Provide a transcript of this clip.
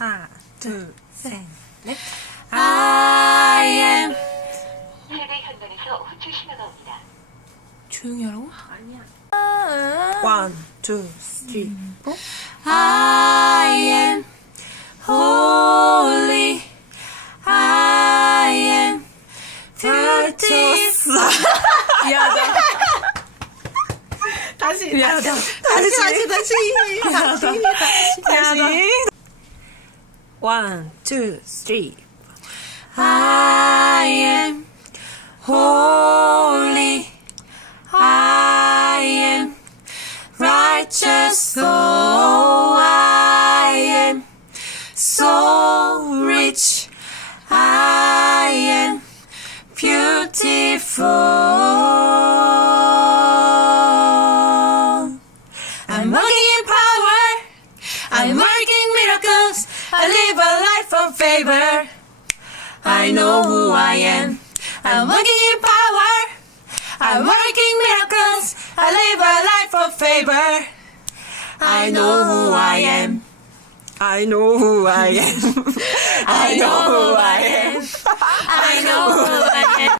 하나, 둘, 셋, 넷. I am 세대 현관에서 호출 신호가 옵니다. 조용히 하라고? 아니야. One, two, three, four. I am holy. I am beautiful. 미안하다. 다시. 미안하다. 다시. One, two, three. I am holy. I am righteous. Oh, I am so rich. I am beautiful. I'm walking in power. I'm working miracles. I live a life of favor. I know who I am. I'm walking in power. I'm working miracles. I live a life of favor. I know who I am. I know who I am. I know who I am. I know who I am.